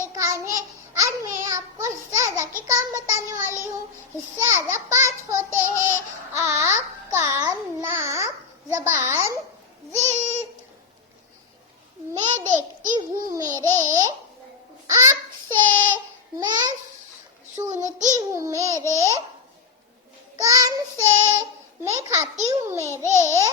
सही खान है। आज मैं आपको हिस्सा अज़ा के काम बताने वाली हूँ। हिस्सा अज़ा 5 होते हैं। आँख, कान, नाक, ज़बान, जिल्द। मैं देखती हूँ मेरे आँख से, मैं सुनती हूँ मेरे कान से, मैं खाती हूँ मेरे